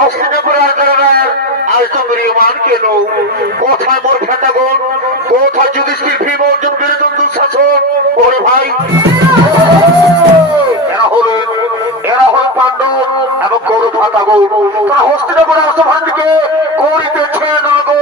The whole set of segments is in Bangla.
হস্তিনাপুর আর কারণে আজ তো মান কেন কোথায় মোর ফেটাগন কোথায় যুধিষ্ঠির ভীম অর্জুন বিরোধন দুঃশাসন ওরে ভাই এরা হল পাণ্ডব এবং কৌরব ফাটাগন তারা হস্তিনাপুর রাষ্ট্রভান্তিকে করিতেছে না গো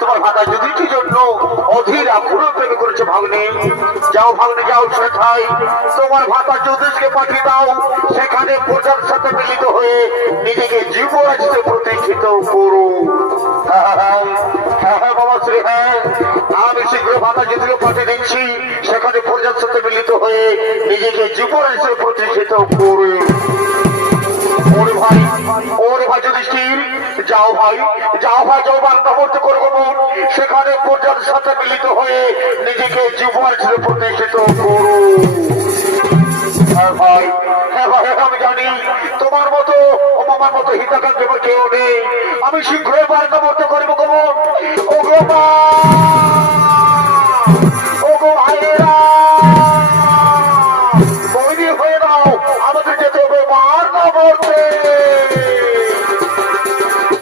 তোমার ভাতা যদি কি জন্য অধীর আগ্রহ তৈরি করেছে ভাগ্নে যাও ভাগ্নে যাও সেথায় তোমার ভাতা যুধিষ্ঠিরকে পাঠিয়ে দাও সেখানে প্রজার সাথে মিলিত হয়ে নিজেকে যুবরাজে প্রতিষ্ঠিত করো হ্যাঁ বাবা শ্রী হ্যাঁ আমি শীঘ্র ভাতা যুধিষ্ঠিরকে পাঠিয়ে দিচ্ছি সেখানে প্রজার সাথে মিলিত হয়ে নিজেকে যুবরাজে প্রতিষ্ঠিত করো ওরে ভাই যুধিষ্ঠির যাও ভাই যাও বার্তা বলতে করবো সেখানে প্রজার সাথে মিলিত হয়ে নিজেকে যুবরাজে প্রতিষ্ঠিত করো হ্যাঁ ভাই আমি জানি তোমার মতো আমার মতো হিতাকার দেবার কেউ নেই আমি শীঘ্রই বার্তা বলতে করবো কমন ও গোপা ও হয়ে দাও